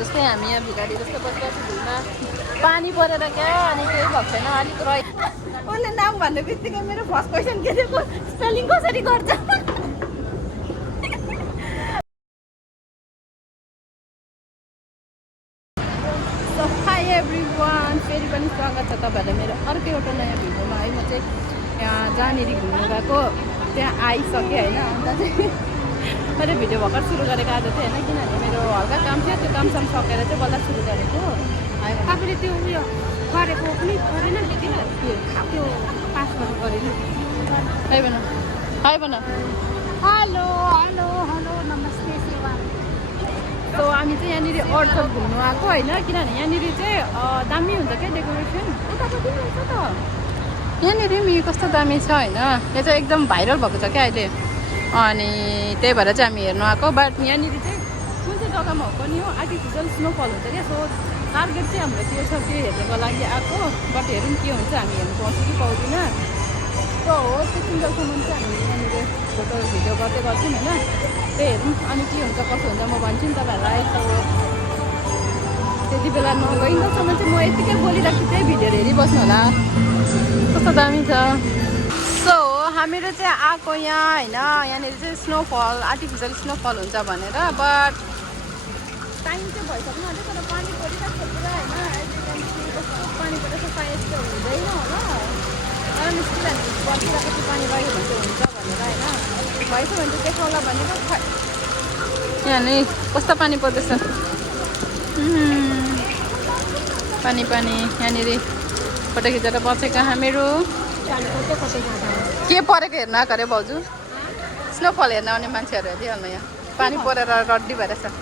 जस्तै हामी यहाँ भिखारी जस्तो बसिरहेको भुइँमा पानी परेर क्या अनि केही भएको छैन अलिक रह्यो उसले नाम भन्ने बित्तिकै मेरो फर्स्ट क्वेसन के थियो स्पेलिङ कसरी गर्छ हाई एभ्रिवान फेरि पनि स्वागत छ तपाईँहरूलाई मेरो अर्को एउटा नयाँ भिडियोमा है म चाहिँ यहाँ जहाँनिर घुम्नु गएको त्यहाँ आइसकेँ होइन अन्त चाहिँ मैले भिडियो भर्खर सुरु गरेको आज चाहिँ होइन किनभने मेरो हल्का काम थियो त्यो कामसाम सकेर चाहिँ बल्ल सुरु गरेको आफूले त्यो उयो गरेको पनि गरेन किन त्यो पास गर्नु गरेन हाई भन हेलो हेलो हेलो नमस्ते सेवा सो हामी चाहिँ यहाँनिर अर्थल घुम्नु आएको होइन किनभने यहाँनिर चाहिँ दामी हुन्छ क्या डेकोरेसन उतापट्टि हुन्छ त यहाँनिर पनि कस्तो दामी छ होइन यो चाहिँ एकदम भाइरल भएको छ क्या अहिले अनि त्यही भएर चाहिँ हामी हेर्नु आएको बट यहाँनिर चाहिँ कुन चाहिँ जग्गामा हो पनि हो आर्टिफिसियल स्नोफल हुन्छ क्या सो टार्गेट चाहिँ हाम्रो त्यो छ त्यो हेर्नुको लागि आएको बट हेरौँ के हुन्छ हामी हेर्नु पाउँछ कि पाउँदैन सो हो त्यतिन्जेलसम्म चाहिँ हामी यहाँनिर फोटो भिडियो गर्दै गर्छौँ होइन त्यही हेरौँ अनि के हुन्छ कसो हुन्छ म भन्छु नि तपाईँहरूलाई सो त्यति बेला नगइन्जेलसम्म चाहिँ म यतिकै बोलिरहेको त्यही भिडियोहरू हेरिबस्नु होला कस्तो दामी छ सो हामीहरू चाहिँ आएको यहाँ होइन यहाँनिर चाहिँ स्नोफल आर्टिफिसियल स्नोफल हुन्छ भनेर बट टाइम चाहिँ भइसक्नु अझै तर पानी परिरहेको छ पुरा होइन कस्तो पानी परेको सायद चाहिँ हुँदैन होला कारण स्टुडेन्टहरू पर्खिरहेको चाहिँ पानी रह्यो भने चाहिँ हुन्छ भनेर होइन भएछ भने चाहिँ देखाउला भनेको यहाँनिर कस्तो पानी पर्दैछ पानी पानी यहाँनिर फोटो खिचेर बसेको हामीहरू के परेको हेर्न आएको अरे भाउजू स्नोफल हेर्न आउने मान्छेहरू हेरिहाल्नु यहाँ पानी परेर रड्डी भएर छ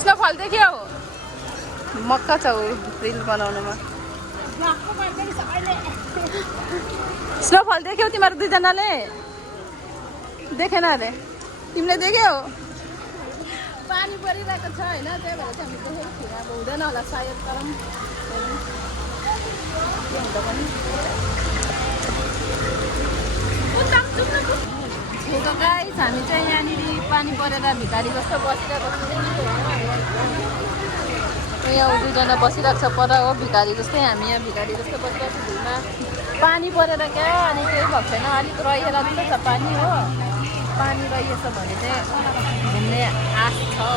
स्नोफल देख्यौ मक्का छ रिल बनाउनुमा स्नोफल देख्यौ तिमीहरू दुईजनाले देखेन अरे तिमीले देख्यौ पानी परिरहेको छ होइन त्यही भएर चाहिँ हामी देखेको थियौँ अब हुँदैन होला सायद तर के हुन्छ पनि गाइस हामी चाहिँ यहाँनिर पानी परेर भिखारी जस्तो बसिरहेको छ यहाँ दुईजना बसिरहेको छ पर हो भिखारी जस्तै हामी यहाँ भिखारी जस्तो बसिरहेको छ भुइँमा पानी परेर क्या अनि केही भएको छैन अलिक रहिएर जस्तो छ पानी हो पानी रहिएछ भने चाहिँ घुम्ने आश छ हो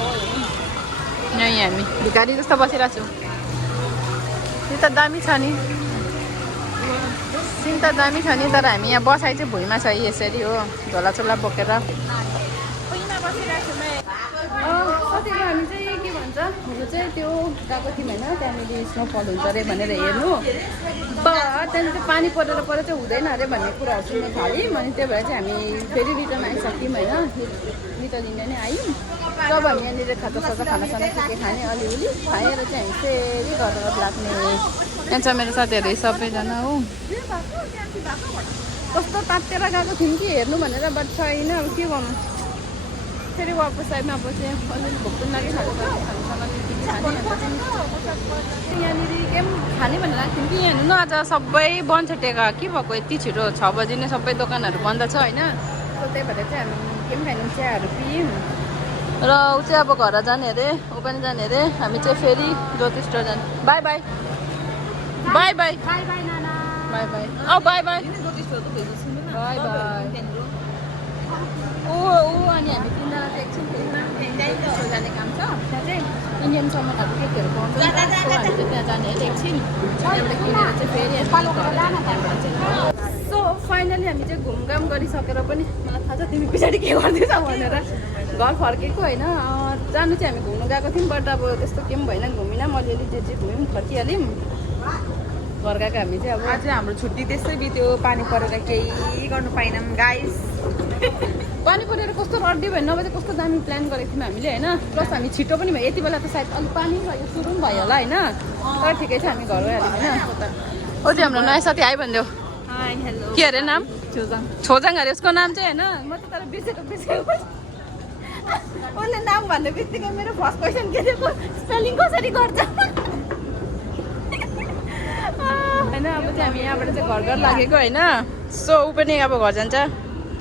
यहीँ हामी भिखारी जस्तो बसिरहेको छौँ यो त दामी छ नि सिन त दामी छ नि तर हामी यहाँ बसाइ चाहिँ भुइँमा छ यसरी हो झोलाचोला बोकेर कतिको हामी चाहिँ के भन्छ हुनु चाहिँ त्यो गएको थियौँ होइन त्यहाँनिर स्नोफल हुन्छ अरे भनेर हेर्नु त्यहाँनिर चाहिँ पानी परेर चाहिँ हुँदैन अरे भन्ने कुराहरू सुन्नु थाल्यौँ अनि त्यही भएर चाहिँ हामी फेरि रिटर्न आइसक्यौँ होइन रिटर्न लिन नै आयौँ जब हामी यहाँनिर खाजासाजा खानासाना के खाने अलिअलि खाएर चाहिँ हामी फेरि घर लाग्ने यहाँ छ मेरो साथीहरू सबैजना हो कस्तो तातेर गएको थियौँ कि हेर्नु भनेर बट छैन अब के गर्नु फेरि वापस साइडमा अब चाहिँ अलिअलि भोक पनि लागि खानासाना यहाँनिर के खाने भनेर आएको थियौँ कि यहाँ हेर्नु न आज सबै बन्द छ टेका के भएको यति छिटो 6 बजी नै सबै दोकानहरू बन्द छ होइन त्यही भएर चाहिँ हामी के पनि खायौँ चियाहरू पियौँ र ऊ चाहिँ अब घर जाने अरे ऊ पनि जाने अरे हामी चाहिँ फेरि ज्योतिष जाने बाई बाई बाई बाई बाई बाई नाना बाई बाई बाई बाई बाई बाई ऊ अनि हामी तिनजना चाहिँ एकछिन फेरि जाने काम छ त्यहाँ चाहिँ इन्डियन सामानहरू केकहरू पाउँछ सो हामी चाहिँ त्यहाँ जाने है एकछिन त्यहाँबाट किनेर चाहिँ फेरि सो फाइनली हामी चाहिँ घुमघाम गरिसकेर पनि मलाई थाहा छ तिमी पछाडि के गर्दैछ भनेर घर फर्केको होइन जानु चाहिँ हामी घुम्नु गएको थियौँ बट अब त्यस्तो के पनि भएन घुमिनँ अलिअलि जे घुम्यौँ फर्किहाल्यौँ घर गएको हामी चाहिँ अब आज हाम्रो छुट्टी त्यसै बित्यो पानी परेर केही गर्नु पाएनौँ गाइस पानी परेर कस्तो रड्डी भयो नभए चाहिँ कस्तो दामी प्लान गरेको थियौँ हामीले होइन प्लस हामी छिटो पनि भयो यति बेला त सायद अलिक पानी भयो सुरु पनि भयो होला होइन तर ठिकै छ हामी घर गइहाल्यौँ होइन हो त्यो हाम्रो नयाँ साथी आयो भनिदेऊ के अरे नाम छोजाङ अरे उसको नाम चाहिँ होइन म त तर बिर्सेको उसले नाम भन्ने बित्तिकै मेरो फर्स्ट क्वेसन के थियो स्पेलिङ कसरी गर्छ होइन अब चाहिँ हामी यहाँबाट चाहिँ घर लागेको होइन सो ऊ पनि अब घर जान्छ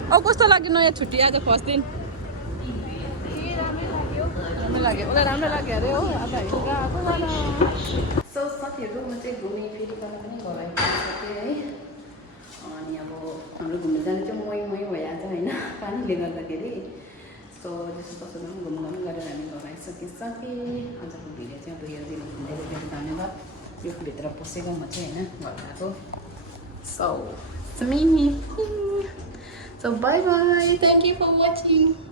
कस्तो लाग्यो नयाँ छुट्टी आज फर्स्ट दिन लाग्यो उसलाई राम्रो लाग्यो अरे हो अब हिँडेर आएको वाला सो साथीहरू म चाहिँ घुमेँ फेरि गर्न पनि घर आइपुगिसकेँ है अनि अब हाम्रो घुम्नु जानु चाहिँ मै भइहाल्छ होइन पानीले गर्दाखेरि सो जस्तो तस्तो घुम्नु गरेर हामी घर आइसकेँ आजको भिडियो चाहिँ अब यो दिन घुम्दै धन्यवाद यो भित्र पसेको म चाहिँ होइन घर गएको so it's me. So bye bye. Thank you for watching.